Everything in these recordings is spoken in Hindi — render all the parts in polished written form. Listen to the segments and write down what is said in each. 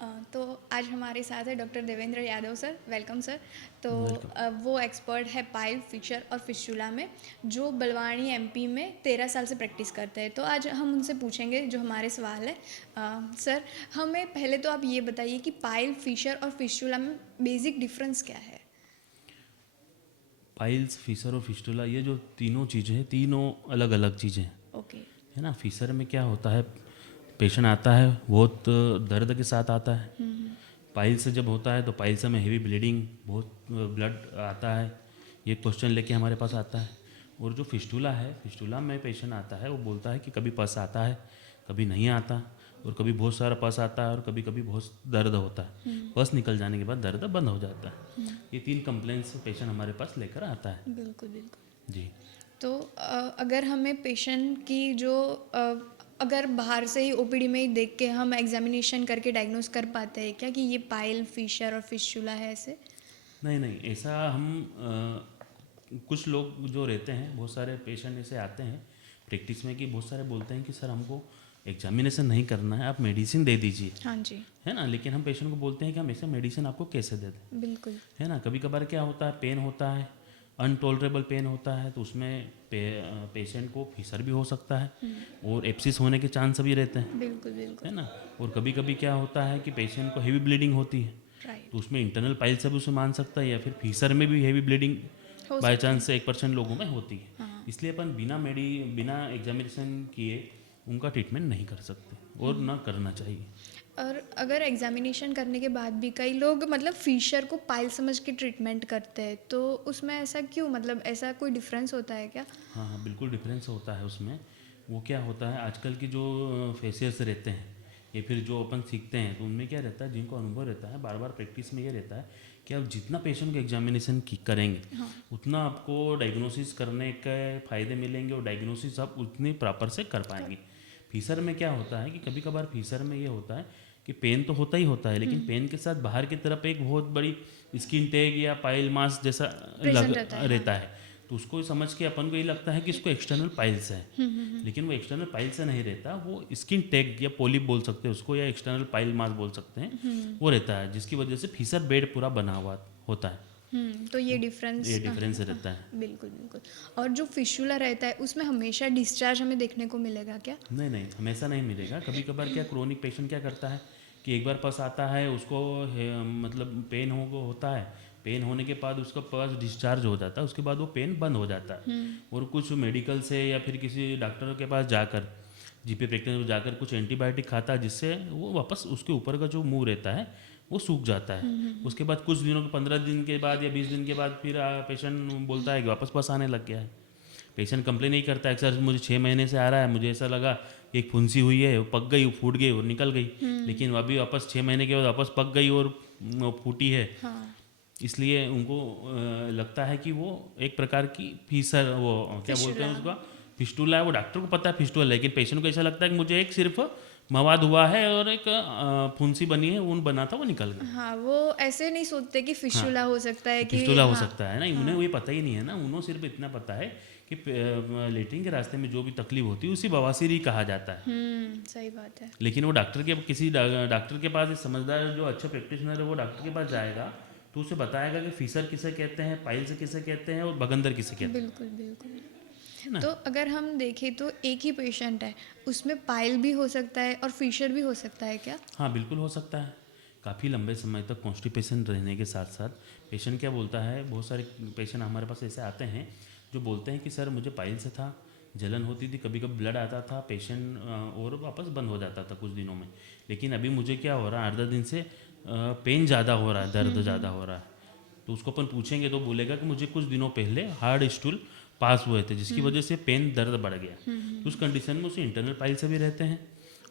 तो आज हमारे साथ है doctor Devendra Yadav sir. Welcome sir. तो वेलकम। वो एक्सपर्ट है पाइल फिशर और फिस्टुला में, जो बलवानी एमपी में 13 साल से प्रैक्टिस करते हैं। तो आज हम उनसे पूछेंगे जो हमारे सवाल है। सर, हमें पहले तो आप ये बताइए कि पाइल फिशर और फिस्टुला में बेसिक डिफरेंस क्या है। पाइल्स, फिशर और फिस्टुला, ये जो तीनों चीज़ें हैं, तीनों अलग अलग चीज़ें हैं, ओके। है ना। फिशर में क्या होता है, पेशेंट आता है बहुत दर्द के साथ आता है। पाइल्स से जब होता है तो पाइल्स में हेवी ब्लीडिंग, बहुत ब्लड आता है, ये क्वेश्चन लेके हमारे पास आता है। और जो फिस्टुला है, फिस्टुला में पेशेंट आता है, वो बोलता है कि कभी पस आता है, कभी नहीं आता, और कभी बहुत सारा पस आता है और कभी कभी बहुत दर्द होता है। पस निकल जाने के बाद दर्द बंद हो जाता है। ये तीन कंप्लेंट्स पेशेंट हमारे पास लेकर आता है। बिल्कुल बिल्कुल। जी। तो अगर हमें पेशेंट की जो अगर बाहर से ही ओपीडी में ही देख के हम एग्जामिनेशन करके डायग्नोस कर पाते हैं क्या कि ये पाइल फिशर और फिस्टुला है ऐसे। नहीं नहीं, ऐसा हम कुछ लोग जो रहते हैं, बहुत सारे पेशेंट ऐसे आते हैं प्रैक्टिस में कि बहुत सारे बोलते हैं कि सर हमको एग्जामिनेशन नहीं करना है, आप मेडिसिन दे दीजिए, हाँ जी। है ना। लेकिन हम पेशेंट को बोलते हैं कि हम ऐसे मेडिसिन आपको कैसे दे दें, बिल्कुल। है ना। कभी कभार क्या होता है, पेन होता है, अनटॉलरेबल पेन होता है, तो उसमें पेशेंट को फीसर भी हो सकता है और एप्सिस होने के चांस भी रहते हैं, बिल्कुल बिल्कुल। है ना। और कभी कभी क्या होता है कि पेशेंट को हेवी ब्लीडिंग होती है, तो राइट। उसमें इंटरनल पाइल से भी उसे मान सकता है, या फिर फीसर में भी हेवी ब्लीडिंग हो बाय सकता है। चांस से 1% लोगों में होती है। हाँ। इसलिए अपन बिना एग्जामिनेशन किए उनका ट्रीटमेंट नहीं कर सकते और ना करना चाहिए। और अगर एग्जामिनेशन करने के बाद भी कई लोग मतलब फिशर को पाइल समझ के ट्रीटमेंट करते हैं, तो उसमें ऐसा क्यों, मतलब ऐसा कोई डिफरेंस होता है क्या। हाँ हाँ, बिल्कुल डिफरेंस होता है उसमें। वो क्या होता है, आजकल की जो फेसियर्स रहते हैं या फिर जो अपन सीखते हैं, तो उनमें क्या रहता है, जिनको अनुभव रहता है, बार बार प्रैक्टिस में ये रहता है कि आप जितना पेशेंट को एग्जामिनेशन करेंगे, हाँ। उतना आपको डायग्नोसिस करने के फ़ायदे मिलेंगे और डायग्नोसिस आप उतनी प्रॉपर से कर पाएंगे। फीसर में क्या होता है कि कभी कभार फीसर में ये होता है कि पेन तो होता ही होता है, लेकिन पेन के साथ बाहर की तरफ एक बहुत बड़ी स्किन टैग या पाइल मास जैसा लग प्रेजेंट रहता है। हाँ। रहता है। तो उसको समझ के अपन को ये लगता है कि इसको एक्सटर्नल पाइल्स है, लेकिन वो एक्सटर्नल पाइल से नहीं रहता, वो स्किन टैग या पोलिप बोल सकते हैं उसको, या एक्सटर्नल पाइल मास बोल सकते हैं, वो रहता है, जिसकी वजह से फीसर बेड पूरा बना हुआ होता है। तो ये डिफरेंस। ये डिफरेंस रहता है। बिल्कुल बिल्कुल। और जो फिशुला रहता है उसमें हमेशा डिस्चार्ज हमें देखने को मिलेगा क्या। नहीं नहीं, हमेशा नहीं मिलेगा। कभी कभार क्या, क्रोनिक पेशेंट क्या करता है कि एक बार पस आता है उसको, मतलब पेन होता है, पेन होने के बाद उसका पस डिस्चार्ज हो जाता है, उसके बाद वो पेन बंद हो जाता है। और कुछ मेडिकल से या फिर किसी डॉक्टर के पास जाकर, जीपी प्रैक्टिस में जाकर कुछ एंटीबायोटिक खाता है, जिससे वो वापस उसके ऊपर का जो मुंह रहता है वो सूख जाता है। उसके बाद कुछ दिनों के 15 दिन के बाद या 20 दिन के बाद फिर पेशेंट बोलता है कि वापस पस आने लग गया है। पेशेंट कंप्लेन नहीं करता है कि सर मुझे 6 महीने से आ रहा है, मुझे ऐसा लगा एक फुंसी हुई है, वो पक गई, वो फूट गई और निकल गई, लेकिन अभी वापस 6 महीने के बाद वापस पक गई और फूटी है। हाँ। इसलिए उनको लगता है कि वो एक प्रकार की फीसर, वो क्या बोलते फिशुला। हैं उसका, फिस्टुला है। वो डॉक्टर को पता है फिस्टुला, लेकिन पेशेंट को ऐसा लगता है कि मुझे एक सिर्फ मवाद हुआ है और एक फुंसी बनी है, ऊन बना था, वो निकल गया। हाँ, वो ऐसे नहीं सोचते कि हाँ, फिशुला हो सकता है कि। फिस्टुला हो हाँ। सकता है ना, उन्हें हाँ। ये पता ही नहीं है ना। उन्हें सिर्फ इतना पता है कि लेटरिन के रास्ते में जो भी तकलीफ होती है उसी बवासीर ही कहा जाता है। सही बात है। लेकिन वो डॉक्टर के पास, समझदार जो अच्छा प्रैक्टिशनर है, वो डॉक्टर के पास जाएगा तो उसे बताएगा कि फीसर किसे कहते हैं, पाइल से किसे कहते हैं और बगंदर किसे कहते हैं, बिल्कुल बिल्कुल। है ना। तो अगर हम देखें तो एक ही पेशेंट है, उसमें पाइल भी हो सकता है और फिशर भी हो सकता है क्या। हाँ, बिल्कुल हो सकता है। काफ़ी लंबे समय तक कॉन्स्टिपेशन रहने के साथ साथ पेशेंट क्या बोलता है, बहुत सारे पेशेंट हमारे पास ऐसे आते हैं जो बोलते हैं कि सर मुझे पाइल से था, जलन होती थी, कभी कभी ब्लड आता था, पेशेंट और वापस बंद हो जाता था कुछ दिनों में, लेकिन अभी मुझे क्या हो रहा है, 8-10 दिन से पेन ज़्यादा हो रहा है, दर्द ज़्यादा हो रहा है। तो उसको अपन पूछेंगे तो बोलेगा कि मुझे कुछ दिनों पहले हार्ड स्टूल पास हुए थे, जिसकी वजह से पेन दर्द बढ़ गया। तो उस कंडीशन में उसे इंटरनल पाइल से भी रहते हैं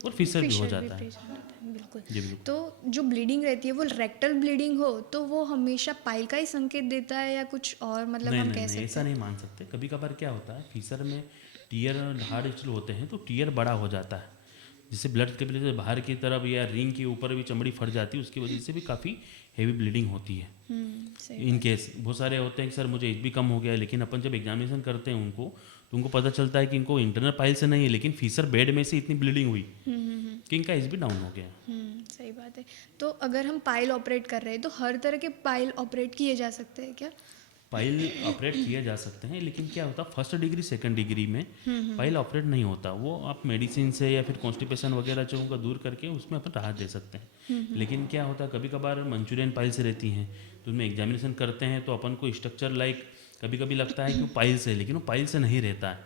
और फिशर भी हो फिशर भी जाता है। प्रेजेंट होता है। बिल्कुल। जी बिल्कुल। तो जो ब्लीडिंग रहती है वो रेक्टल ब्लीडिंग हो तो वो हमेशा पाइल का ही संकेत देता है या कुछ और, मतलब नहीं हम नहीं कह नहीं, सकते ऐसा हैं। नहीं मान सकते। कभी कभार क्या होता है, फीसर में टीयर, हार्ड स्टील होते हैं तो टीयर बड़ा हो जाता है, जिससे ब्लड के वजह से बाहर की तरफ या रिंग के ऊपर भी चमड़ी फट जाती है, उसकी वजह से भी काफ़ी हेवी ब्लीडिंग होती है। सही इन बात है। केस बहुत सारे होते हैं कि सर मुझे एच बी कम हो गया है, लेकिन अपन जब एग्जामिनेशन करते हैं उनको, तो उनको पता चलता है कि इनको इंटरनल पाइल से नहीं है, लेकिन फीसर बेड में से इतनी ब्लीडिंग हुई कि इनका एच भी डाउन हो गया। सही बात है। तो अगर हम पाइल ऑपरेट कर रहे हैं तो हर तरह के पाइल ऑपरेट किए जा सकते हैं क्या? पाइल ऑपरेट किए जा सकते हैं, लेकिन क्या होता है फर्स्ट डिग्री सेकंड डिग्री में पाइल ऑपरेट नहीं होता। वो आप मेडिसिन से या फिर कॉन्स्टिपेशन वगैरह जो उनका दूर करके उसमें अपन राहत दे सकते हैं। लेकिन क्या होता है कभी कभार मंचूरियन पाइल्स रहती हैं, तो उनमें एग्जामिनेशन करते हैं तो अपन को स्ट्रक्चर लाइक कभी कभी लगता है कि वो पाइल्स है, लेकिन वो पाइल से नहीं रहता है।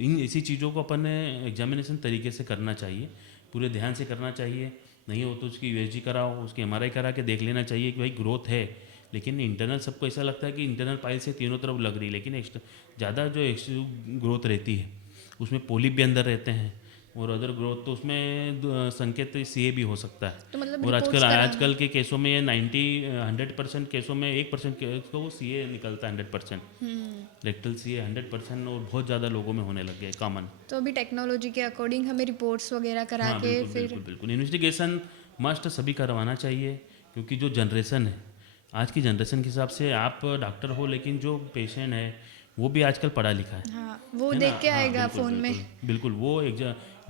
इन ऐसी चीज़ों को अपन ने एग्जामिनेशन तरीके से करना चाहिए, पूरे ध्यान से करना चाहिए। नहीं हो तो उसकी यूएसजी कराओ, उसकी एमआरआई करा के देख लेना चाहिए कि भाई ग्रोथ है। लेकिन इंटरनल सबको ऐसा लगता है कि इंटरनल पाइल से तीनों तरफ लग रही है, लेकिन ज़्यादा जो ग्रोथ रहती है उसमें पोलिप भी अंदर रहते हैं, और अदर ग्रोथ तो उसमें संकेत सीए भी हो सकता है। तो मतलब और रिपोर्ट्स आजकल के केसों में 100% केसों में 1% केस को वो सीए निकलता है 100%। रेक्टल सीए 100% और बहुत ज़्यादा लोगों में होने लग गया है कॉमन। तो अभी टेक्नोलॉजी के अकॉर्डिंग हमें रिपोर्ट्स वगैरह करा हाँ के बिल्कुल फिर बिल्कुल बिल्कुल, इन्वेस्टिगेशन मस्ट सभी करवाना चाहिए, क्योंकि जो जनरेशन है आज की जनरेशन के हिसाब से आप डॉक्टर हो, लेकिन जो पेशेंट है वो भी आजकल पढ़ा लिखा हाँ वो है ना। देख के हाँ आएगा बिल्कुल फ़ोन में। बिल्कुल बिल्कुल, वो एक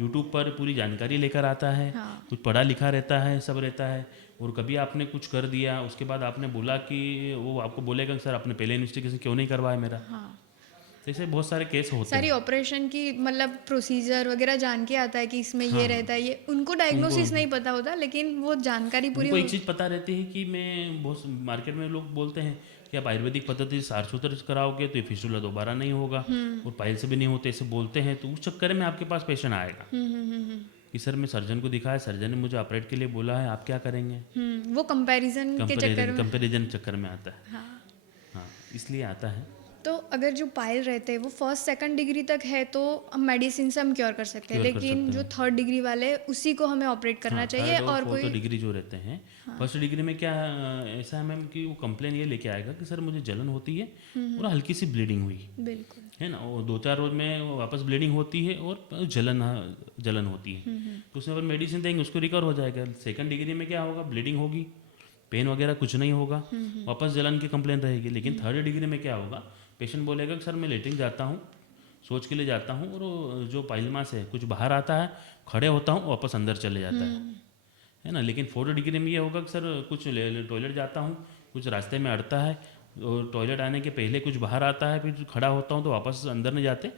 यूट्यूब पर पूरी जानकारी लेकर आता है, हाँ कुछ पढ़ा लिखा रहता है, सब रहता है। और कभी आपने कुछ कर दिया उसके बाद आपने बोला कि वो आपको बोलेगा कि सर आपने पहले इन्वेस्टिगेशन क्यों नहीं करवाया मेरा। हाँ तो ऐसे बहुत सारे केस होते सारी हैं। ऑपरेशन की मतलब प्रोसीजर वगैरह जान के आता है कि इसमें ये हाँ रहता है, ये उनको उनको डायग्नोसिस नहीं पता होता, लेकिन वो जानकारी पूरी उनको एक चीज़ पता रहती है कि मैं बहुत मार्केट में लोग बोलते हैं कि आप आयुर्वेदिक पद्धति से सारसूत्र कराओगे तो ये फिस्टुला दोबारा नहीं होगा और पाइल से भी नहीं होते, ऐसे बोलते हैं। तो उस चक्कर में आपके पास पेशेंट आएगा कि सर मैं सर्जन को दिखाया, सर्जन ने मुझे ऑपरेट के लिए बोला है, आप क्या करेंगे। वो कंपैरिजन के चक्कर में। कंपेरिजन चक्कर में आता है। हाँ हाँ इसलिए आता है। तो अगर जो पाइल रहते हैं वो फर्स्ट सेकंड डिग्री तक है तो हम मेडिसिन से हम क्योर कर सकते हैं, क्योर कर लेकिन सकते जो हैं। थर्ड डिग्री वाले हैं, उसी को हमें ऑपरेट करना हाँ चाहिए। थर्ड और और फोर्थ कोई डिग्री जो रहते हैं, फर्स्ट डिग्री में क्या ऐसा है मैम कि वो कंप्लेन ये लेके आएगा कि सर मुझे जलन होती है और हल्की सी ब्लीडिंग हुई बिल्कुल है ना, और 2-4 रोज में वापस ब्लीडिंग होती है और जलन होती है, तो उसमें अपन मेडिसिन देंगे उसको रिकवर हो जाएगा। सेकंड डिग्री में क्या होगा, ब्लीडिंग होगी, पेन वगैरह कुछ नहीं होगा, वापस जलन की कंप्लेन रहेगी। लेकिन थर्ड डिग्री में क्या होगा, पेशेंट बोलेगा कि सर मैं लेटरिन जाता हूँ, सोच के लिए जाता हूँ, और जो पाइल मास है कुछ बाहर आता है, खड़े होता हूँ वापस अंदर चले जाता है ना। लेकिन फोर्थ डिग्री में ये होगा कि सर कुछ टॉयलेट जाता हूँ, कुछ रास्ते में अड़ता है, और टॉयलेट आने के पहले कुछ बाहर आता है, फिर खड़ा होता हूँ तो वापस अंदर नहीं जाते,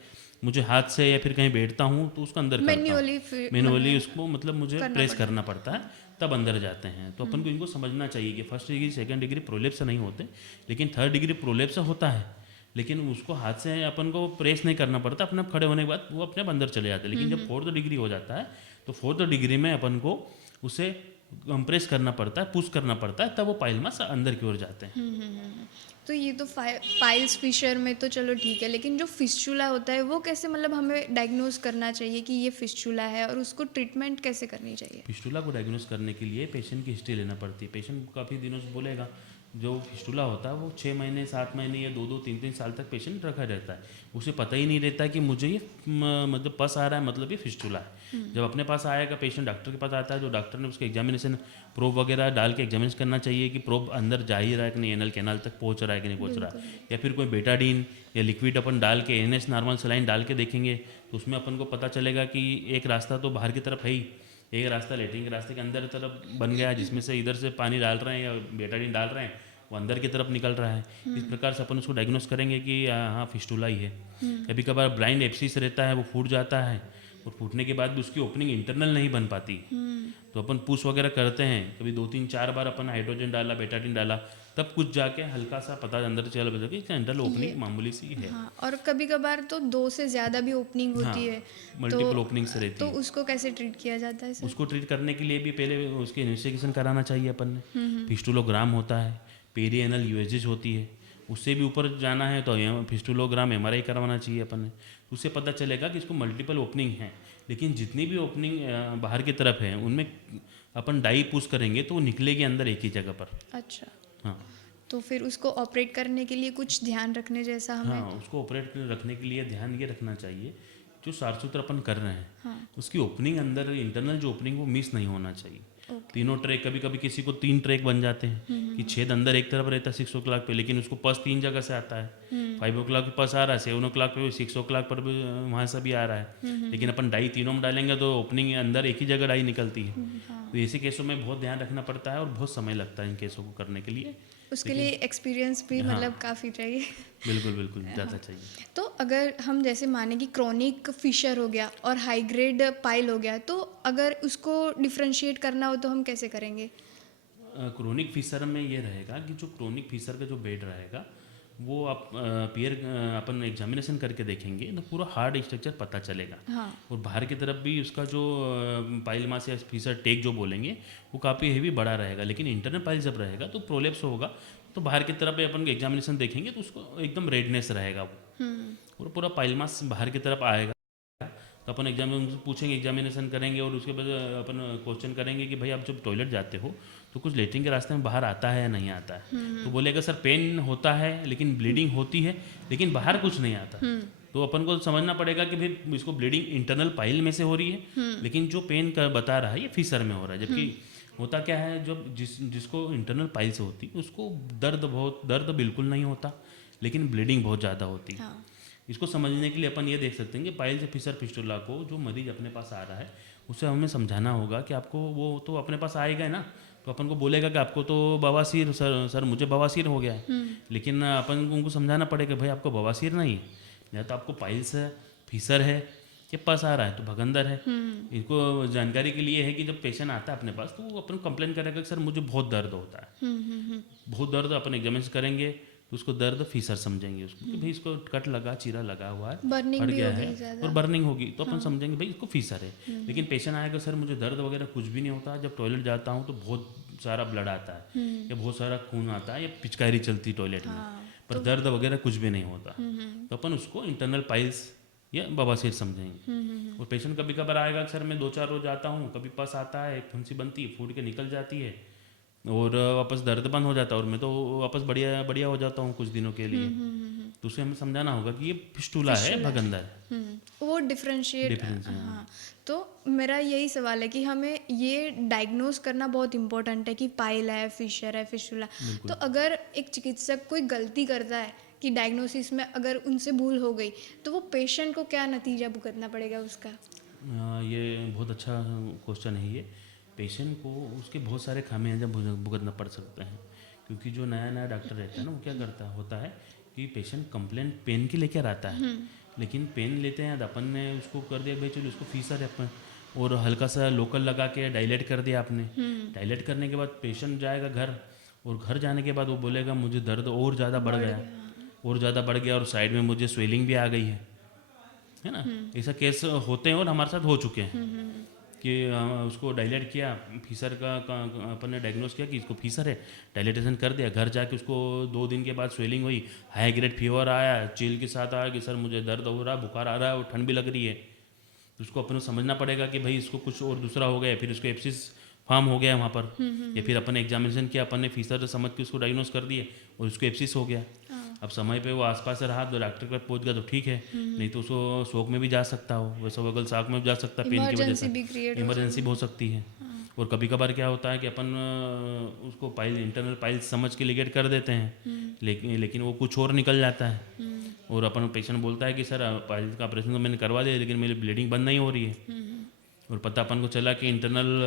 मुझे हाथ से या फिर कहीं बैठता हूँ तो उसको अंदर करता हूँ, मैनुअली उसको मतलब मुझे प्रेस करना पड़ता है, तब अंदर जाते हैं। तो अपन को इनको समझना चाहिए कि first degree second degree prolapse नहीं होते, लेकिन थर्ड डिग्री प्रोलेप्स होता है, लेकिन उसको हाथ से अपन को प्रेस नहीं करना पड़ता, अपने आप खड़े होने के बाद वो अपने आप अंदर चले जाते हैं। लेकिन जब फोर्थ डिग्री हो जाता है तो फोर्थ डिग्री में अपन को उसे कंप्रेस करना पड़ता है, पुश करना पड़ता है, तब वो पाइल मास अंदर की ओर जाते हैं। तो ये तो पाइल्स फिशर में तो चलो ठीक है, लेकिन जो फिस्चुला होता है वो कैसे मतलब हमें डायग्नोज करना चाहिए कि ये फिस्चुला है, और उसको ट्रीटमेंट कैसे करनी चाहिए? फिस्टुला को डायग्नोस करने के लिए पेशेंट की हिस्ट्री लेना पड़ती है। पेशेंट काफ़ी दिनों से बोलेगा, जो फिस्टुला होता है वो 6 महीने 7 महीने या 2-2 3-3 साल तक पेशेंट रखा रहता है, उसे पता ही नहीं रहता कि मुझे ये मतलब पस आ रहा है, मतलब ये फिस्टुला है। जब अपने पास आएगा पेशेंट, डॉक्टर के पास आता है, जो डॉक्टर ने उसके एग्जामिनेशन प्रोब वगैरह डाल के एग्जामिनेशन करना चाहिए कि प्रोब अंदर जा ही रहा है कि नहीं, एनल कैनाल तक पहुंच रहा है कि नहीं पहुंच रहा है, या फिर कोई बेटाडीन या लिक्विड अपन डाल के एनएस नॉर्मल सलाइन डाल के देखेंगे, तो उसमें अपन को पता चलेगा कि एक रास्ता तो बाहर की तरफ है ही, एक रास्ता लेटरिन के रास्ते के अंदर तरफ बन गया है, जिसमें से इधर से पानी डाल रहे हैं या बेटाडीन डाल रहे हैं, वो अंदर की तरफ निकल रहा है। इस प्रकार से अपन उसको डायग्नोस करेंगे कि हाँ फिस्टुला ही है। कभी कभार ब्लाइंड एब्सिस रहता है, वो फूट जाता है, और फूटने के बाद भी उसकी ओपनिंग इंटरनल नहीं बन पाती, तो अपन पुश वगैरह करते हैं, कभी 2-3-4 बार अपन हाइड्रोजन डाला, बेटाडीन डाला, तब कुछ जाके हल्का सा पता अंदर चल बता कि इंटरनल ओपनिंग मामूली सी है। हाँ, और कभी कभार तो 2 से ज़्यादा भी ओपनिंग हाँ होती है, मल्टीपल ओपनिंग्स रहती तो है। उसको कैसे ट्रीट किया जाता है सर? उसको ट्रीट करने के लिए भी पहले उसके इन्वेस्टिगेशन कराना चाहिए अपन ने। फिस्टुलोग्राम होता है, पेरी एनल यूएसजी होती है, उससे भी ऊपर जाना है तो फिस्टुलोग्राम एमआरआई करवाना चाहिए अपन ने, उससे पता चलेगा कि इसको मल्टीपल ओपनिंग है। लेकिन जितनी भी ओपनिंग बाहर की तरफ है उनमें अपन डाई पुश करेंगे तो वो निकलेगी अंदर एक ही जगह पर। अच्छा, हाँ तो फिर उसको ऑपरेट करने के लिए कुछ ध्यान रखने जैसा हमें? हाँ, उसको ऑपरेट रखने के लिए ध्यान ये रखना चाहिए, जो सारसूत्र अपन कर रहे हैं हाँ उसकी ओपनिंग अंदर इंटरनल जो ओपनिंग वो मिस नहीं होना चाहिए। तीनों ट्रैक, कभी कभी किसी को 3 ट्रैक बन जाते हैं कि छेद अंदर एक तरफ रहता है 6 o'clock पे, लेकिन उसको पस 3 जगह से आता है। 5 o'clock पे पस आ रहा है, 7 o'clock पे, 6 o'clock पर भी वहाँ से भी आ रहा है। लेकिन अपन डाई तीनों में डालेंगे तो ओपनिंग अंदर एक ही जगह डाई निकलती है। तो ऐसे केसों में बहुत ध्यान रखना पड़ता है और बहुत समय लगता है इन केसों को करने के लिए। उसके लिए एक्सपीरियंस भी हाँ। मतलब काफ़ी चाहिए। बिल्कुल बिल्कुल ज़्यादा चाहिए। तो अगर हम जैसे माने कि क्रोनिक फिशर हो गया और हाई ग्रेड पाइल हो गया, तो अगर उसको डिफरेंशिएट करना हो तो हम कैसे करेंगे? क्रोनिक फीसर में ये रहेगा कि जो क्रोनिक फीसर का जो बेड रहेगा वो आप अपन एग्जामिनेशन करके देखेंगे तो पूरा हार्ड स्ट्रक्चर पता चलेगा। हाँ। और बाहर की तरफ भी उसका जो पाइल मास या फीसर टेक जो बोलेंगे वो काफ़ी हेवी बड़ा रहेगा, लेकिन इंटरनल पाइल जब रहेगा तो प्रोलेप्स होगा, तो बाहर की तरफ भी अपन एग्जामिनेशन देखेंगे तो उसको एकदम रेडनेस रहेगा वो, और पूरा पाइल मास बाहर की तरफ आएगा। तो अपन एग्जामिनेशन पूछेंगे, एग्जामिनेशन करेंगे और उसके बाद अपन क्वेश्चन करेंगे कि भाई आप जब टॉयलेट जाते हो तो कुछ लेटरिन के रास्ते में बाहर आता है या नहीं आता है। तो बोलेगा सर पेन होता है लेकिन ब्लीडिंग होती है, लेकिन बाहर कुछ नहीं आता। तो अपन को समझना पड़ेगा कि भाई इसको ब्लीडिंग इंटरनल पाइल में से हो रही है, लेकिन जो पेन का बता रहा है ये फीसर में हो रहा है। जबकि होता क्या है, जब जिसको इंटरनल पाइल से होती है उसको दर्द बिल्कुल नहीं होता, लेकिन ब्लीडिंग बहुत ज़्यादा होती है। हाँ। इसको समझने के लिए अपन ये देख सकते हैं कि पाइल से फिशर फिस्टुला को जो मरीज अपने पास आ रहा है उसे हमें समझाना होगा कि आपको वो तो अपने पास आएगा ना, तो अपन को बोलेगा कि आपको तो बवासीर, सर मुझे बवासीर हो गया है। लेकिन अपन को उनको समझाना पड़ेगा भाई आपको बवासीर नहीं है, या तो आपको पाइल्स है, फिशर है, ये पास आ रहा है तो भगंदर है। इनको जानकारी के लिए है कि जब पेशेंट आता है अपने पास तो वो अपन कंप्लेन करेगा कि सर मुझे बहुत दर्द होता है, बहुत दर्द। अपन एग्जामिनेशन करेंगे तो उसको दर्द फीसर समझेंगे उसको कि भाई इसको कट लगा, चीरा लगा हुआ है, बर्निंग फट भी गया होगी है ज़्यादा। और बर्निंग होगी, तो अपन समझेंगे भाई इसको फीसर है। लेकिन पेशेंट आएगा सर मुझे दर्द वगैरह कुछ भी नहीं होता, जब टॉयलेट जाता हूँ तो बहुत सारा ब्लड आता है या बहुत सारा खून आता है या पिचकारी चलती टॉयलेट में, पर दर्द वगैरह कुछ भी नहीं होता। तो अपन उसको इंटरनल पाइल्स या बवासीर समझेंगे। और पेशेंट कभी कभार आएगा सर मैं 2-4 रोज आता हूँ, कभी पस आता है, फुंसी बनती है, फूट के निकल जाती है और वापस दर्द बंद हो जाता है और मैं तो वापस बढ़िया बढ़िया हो जाता हूँ कुछ दिनों के लिए। तो उसे हमें समझाना होगा कि ये फिस्टुला है, भगंदर है। वो डिफरेंशिएट। डिफरेंस है। हाँ। तो मेरा यही सवाल है कि हमें ये डायग्नोज करना बहुत इम्पोर्टेंट है कि पाइल है, फिशर है, फिस्टुला। तो अगर एक चिकित्सक कोई गलती करता है कि डायग्नोसिस में अगर उनसे भूल हो गई तो वो पेशेंट को क्या नतीजा भुगतना पड़ेगा उसका? ये बहुत अच्छा क्वेश्चन है ये। पेशेंट को उसके बहुत सारे खामियाजा भुगतना पड़ सकते हैं, क्योंकि जो नया नया डॉक्टर रहता है ना वो क्या करता होता है कि पेशेंट कंप्लेंट पेन की लेकर आता है, लेकिन पेन लेते हैं तो अपन ने उसको कर दिया भाई चलो उसको फीसर है अपन, और हल्का सा लोकल लगा के डायलेट कर दिया आपने। डायलेट करने के बाद पेशेंट जाएगा घर, और घर जाने के बाद वो बोलेगा मुझे दर्द और ज़्यादा बढ़ गया, और ज़्यादा बढ़ गया और साइड में मुझे स्वेलिंग भी आ गई है ना। ऐसा केस होते हैं और हमारे साथ हो चुके हैं कि उसको डायलेट किया, फीसर का अपन ने डायग्नोस किया कि इसको फीसर है, डायलेटेशन कर दिया, घर जाके उसको 2 दिन के बाद स्वेलिंग हुई, हाई ग्रेड फीवर आया, चिल के साथ आया कि सर मुझे दर्द हो रहा, बुखार आ रहा है और ठंड भी लग रही है। तो उसको अपन को समझना पड़ेगा कि भाई इसको कुछ और दूसरा हो गया, फिर उसको एप्सिस फार्म हो गया वहाँ पर, या फिर अपन ने एग्जामिनेशन किया, अपन ने फीसर समझ के उसको डायग्नोस कर दिए और उसको एप्सिस हो गया। अब समय पे वो आसपास से रहा तो डॉक्टर के पास पहुंच गया तो ठीक है, नहीं तो उसको शौक में भी जा सकता हो, वैसा वगल शाक में भी जा सकता है, पेन की वजह से इमरजेंसी भी हो सकती है। और कभी कभार क्या होता है कि अपन उसको पाइल इंटरनल पाइल समझ के लिगेट कर देते हैं, लेकिन वो कुछ और निकल जाता है, और अपन पेशेंट बोलता है कि सर पाइल का ऑपरेशन तो मैंने करवा दिया लेकिन मेरी ब्लीडिंग बंद नहीं हो रही है, और पता अपन को चला कि इंटरनल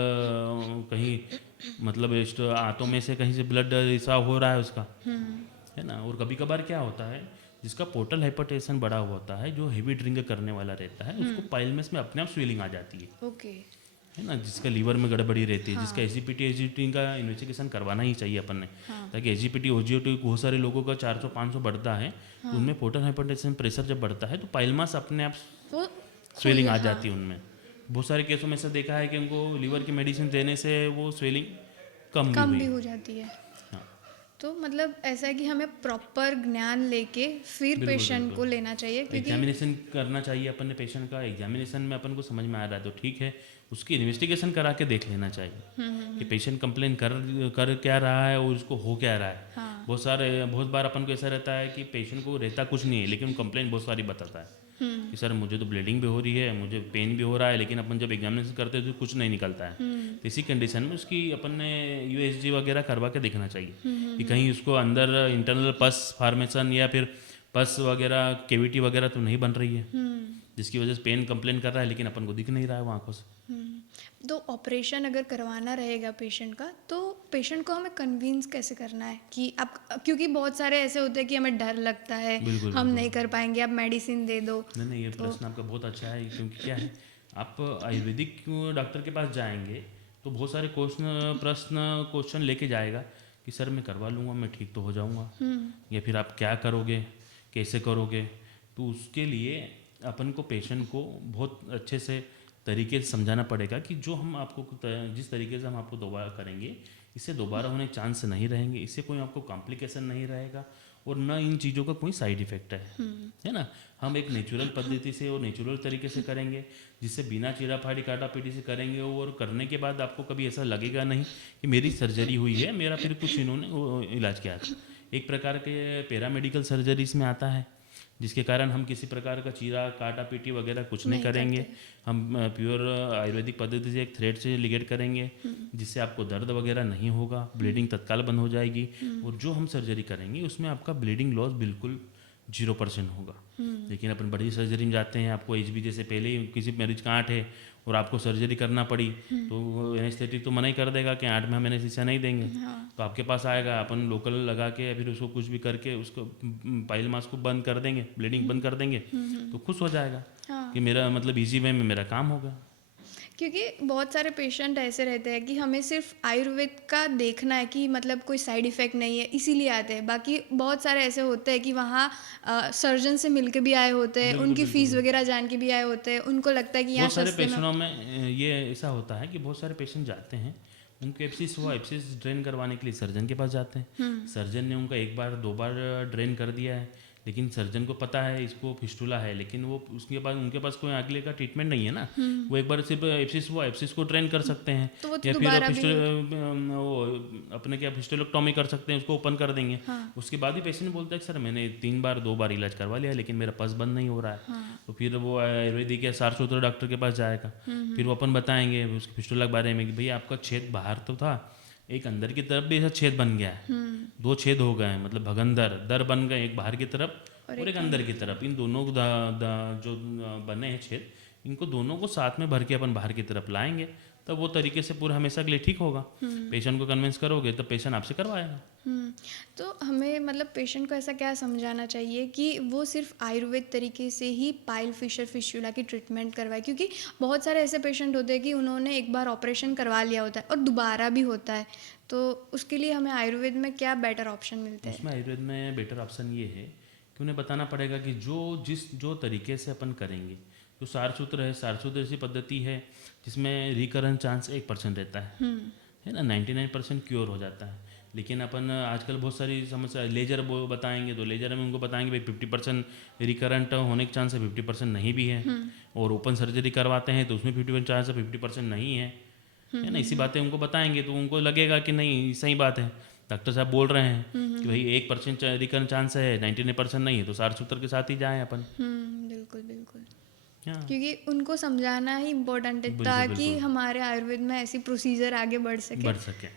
कहीं मतलब आंतों में से कहीं से ब्लड रिसाव हो रहा है उसका, है ना। और कभी कभार क्या होता है जिसका पोर्टल हाइपरटेंशन बड़ा हुआ होता है, जो हेवी ड्रिंक करने वाला रहता है, उसको पाइलमेस में अपने आप स्वेलिंग आ जाती है, ओके। है ना। जिसका लीवर में गड़बड़ी रहती है, जिसका एजीपीटी का इन्वेस्टिगेशन करवाना ही चाहिए अपन ने, ताकि एजीपीटी ओजीओटी बहुत सारे लोगों का 400-500 बढ़ता है, तो उनमें पोर्टल हाइपरटेंशन प्रेशर जब बढ़ता है तो पाइलमास अपने आप स्वेलिंग आ जाती है उनमें। बहुत सारे केसों में ऐसा देखा है कि उनको लीवर की मेडिसिन देने से वो स्वेलिंग कम भी हो जाती है। तो मतलब ऐसा है कि हमें प्रॉपर ज्ञान लेके फिर पेशेंट को लेना चाहिए, क्योंकि एग्जामिनेशन करना चाहिए अपन ने पेशेंट का। एग्जामिनेशन में अपन को समझ में आ रहा है तो ठीक है, उसकी इन्वेस्टिगेशन करा के देख लेना चाहिए कि पेशेंट कंप्लेन कर क्या रहा है और उसको हो क्या रहा है। हाँ। बहुत बार अपन को ऐसा रहता है कि पेशेंट को रहता कुछ नहीं है लेकिन कंप्लेन बहुत सारी बताता है, कि सर मुझे तो ब्लीडिंग भी हो रही है, मुझे पेन भी हो रहा है, लेकिन अपन जब एग्जामिनेशन करते हैं तो कुछ नहीं निकलता है। तो इसी कंडीशन में उसकी अपन ने यूएसजी वगैरह करवा के देखना चाहिए कि कहीं उसको अंदर इंटरनल पस फॉर्मेशन या फिर पस वगैरह केविटी वगैरह तो नहीं बन रही है, जिसकी वजह से पेन कंप्लेन कर रहा है, लेकिन अपन को दिख नहीं रहा है वो आंखों से। तो ऑपरेशन अगर करवाना रहेगा पेशेंट का, तो पेशेंट को हमें कन्विंस कैसे करना है कि आप, क्योंकि बहुत सारे ऐसे होते हैं कि हमें डर लगता है, बिल्कुल, हम बिल्कुल। नहीं कर पाएंगे, आप मेडिसिन दे दो। नहीं, ये तो प्रश्न आपका बहुत अच्छा है, क्योंकि क्या है, आप आयुर्वेदिक डॉक्टर के पास जाएंगे तो बहुत सारे क्वेश्चन लेके जाएगा कि सर मैं करवा लूँगा, मैं ठीक तो हो जाऊँगा, या फिर आप क्या करोगे, कैसे करोगे। तो उसके लिए अपन को पेशेंट को बहुत अच्छे से तरीके से समझाना पड़ेगा कि जो हम आपको जिस तरीके से हम आपको दोबारा करेंगे, इससे दोबारा होने के चांस नहीं रहेंगे, इससे कोई आपको कॉम्प्लिकेशन नहीं रहेगा, और ना इन चीज़ों का कोई साइड इफेक्ट है ना। हम एक नेचुरल पद्धति से और नेचुरल तरीके से करेंगे, जिससे बिना चीरा फाड़ी काटा पीटी से करेंगे, और करने के बाद आपको कभी ऐसा लगेगा नहीं कि मेरी सर्जरी हुई है, मेरा फिर कुछ इन्होंने इलाज किया था। एक प्रकार के पैरामेडिकल सर्जरी इसमें आता है, जिसके कारण हम किसी प्रकार का चीरा काटा पीटी वगैरह कुछ नहीं करेंगे। हम प्योर आयुर्वेदिक पद्धति से एक थ्रेड से लिगेट करेंगे, जिससे आपको दर्द वगैरह नहीं होगा, ब्लीडिंग तत्काल बंद हो जाएगी, और जो हम सर्जरी करेंगे उसमें आपका ब्लीडिंग लॉस बिल्कुल 0% होगा। लेकिन अपन बड़ी सर्जरी में जाते हैं, आपको एचबी जैसे पहले ही किसी मरीज का 8 है और आपको सर्जरी करना पड़ी, तो एनेस्थेटिक तो मना ही कर देगा कि 8 में हम एनेस्थीसिया नहीं देंगे। तो आपके पास आएगा, अपन लोकल लगा के या फिर उसको कुछ भी करके उसको पाइल मास को बंद कर देंगे, ब्लीडिंग बंद कर देंगे, तो खुश हो जाएगा कि मेरा मतलब इजी वे में मेरा काम हो गया। क्योंकि बहुत सारे पेशेंट ऐसे रहते हैं कि हमें सिर्फ आयुर्वेद का देखना है कि मतलब कोई साइड इफ़ेक्ट नहीं है, इसीलिए आते हैं। बाकी बहुत सारे ऐसे होते हैं कि वहाँ सर्जन से मिल के भी आए होते हैं, बिल्कुल, उनकी बिल्कुल, फ़ीस बिल्कुल। वगैरह जान के भी आए होते हैं, उनको लगता है कि यहाँ बहुत सारे सस्ते में। पेशेंटों में ये ऐसा होता है कि बहुत सारे पेशेंट जाते हैं, उनको एप्सिस हुआ, एप्सिस ड्रेन करवाने के लिए सर्जन के पास जाते हैं। सर्जन ने उनका 1 बार 2 बार ड्रेन कर दिया है, लेकिन सर्जन को पता है इसको फिस्टुला है, लेकिन वो उसके पास उनके पास कोई अगले का ट्रीटमेंट नहीं है ना। वो एक बार सिर्फ एप्सिस हुआ, एप्सिस को ड्रेन कर सकते हैं, तो वो तो या फिर दोबारा भी वो अपने क्या फिस्टुलेक्टोमी कर सकते हैं, उसको ओपन कर देंगे। उसके बाद ही पेशेंट बोलता है कि सर मैंने 3 बार 2 बार इलाज करवा लिया, लेकिन मेरा पस बंद नहीं हो रहा है। तो फिर वो आयुर्वेदिक या सारसूत्र डॉक्टर के पास जाएगा, फिर वो अपन बताएंगे उसके फिस्टुला के बारे में कि भैया आपका छेद बाहर तो था, एक अंदर की तरफ भी ऐसा छेद बन गया है, 2 छेद हो गए हैं, मतलब भगंदर दर बन गए, एक बाहर की तरफ और एक अंदर की तरफ। इन दोनों को जो बने हैं छेद, इनको दोनों को साथ में भर के अपन बाहर की तरफ लाएंगे, तब वो तरीके से पूरा हमेशा के लिए ठीक होगा। पेशेंट को कन्विंस करोगे तब पेशेंट आपसे करवाएगा। तो हमें मतलब पेशेंट को ऐसा क्या समझाना चाहिए कि वो सिर्फ आयुर्वेद तरीके से ही पाइल फिशर फिस्टुला की ट्रीटमेंट करवाए, क्योंकि बहुत सारे ऐसे पेशेंट होते हैं कि उन्होंने एक बार ऑपरेशन करवा लिया होता है और दोबारा भी होता है, तो उसके लिए हमें आयुर्वेद में क्या बेटर ऑप्शन मिलते हैं? उसमें आयुर्वेद में बेटर ऑप्शन ये है कि उन्हें बताना पड़ेगा कि जो तरीके से अपन करेंगे, जो सारसूत्र है, सारसूत्र ऐसी पद्धति है जिसमें रिकरेंस चांस 1% रहता है ना, 99% क्योर हो जाता है। लेकिन अपन आजकल बहुत सारी समस्या, लेजर वो बताएंगे तो लेजर में उनको बताएंगे भाई 50% रिकरेंट होने के चांस है, 50% नहीं भी है, और ओपन सर्जरी करवाते हैं तो उसमें 50% चांस है, 50% नहीं है ना। इसी बातें उनको बताएंगे तो उनको लगेगा कि नहीं सही बात है, डॉक्टर साहब बोल रहे हैं कि भाई 1% रिकरेंट चांस है, 99% नहीं है, तो सारसूत्र के साथ ही जाएं अपन। बिल्कुल बिल्कुल, हाँ, क्योंकि उनको समझाना ही इम्पोर्टेंट है, बिल्कुल, ताकि बिल्कुल। हमारे आयुर्वेद में ऐसी प्रोसीजर आगे बढ़ सके।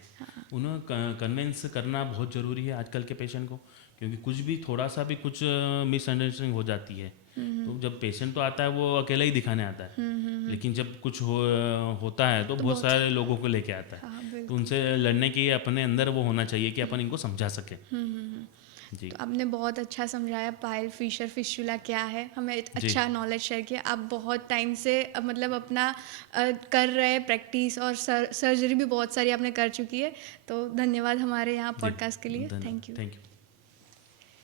उन्हें कन्विंस करना बहुत ज़रूरी है आजकल के पेशेंट को, क्योंकि कुछ भी थोड़ा सा भी कुछ मिसअंडरस्टैंडिंग हो जाती है। तो जब पेशेंट तो आता है वो अकेला ही दिखाने आता है, लेकिन जब कुछ होता है तो बहुत सारे लोगों को लेके आता है। हाँ तो बिल्कुल। उनसे लड़ने के लिए अपने अंदर वो होना चाहिए कि अपन इनको समझा सकें। जी तो आपने बहुत अच्छा समझाया पाइल फिशर फिस्टुला क्या है, हमें एक अच्छा नॉलेज शेयर किया। आप बहुत टाइम से मतलब अपना कर रहे प्रैक्टिस, और सर्जरी भी बहुत सारी आपने कर चुकी है, तो धन्यवाद हमारे यहाँ पॉडकास्ट के लिए। Thank you. Thank you.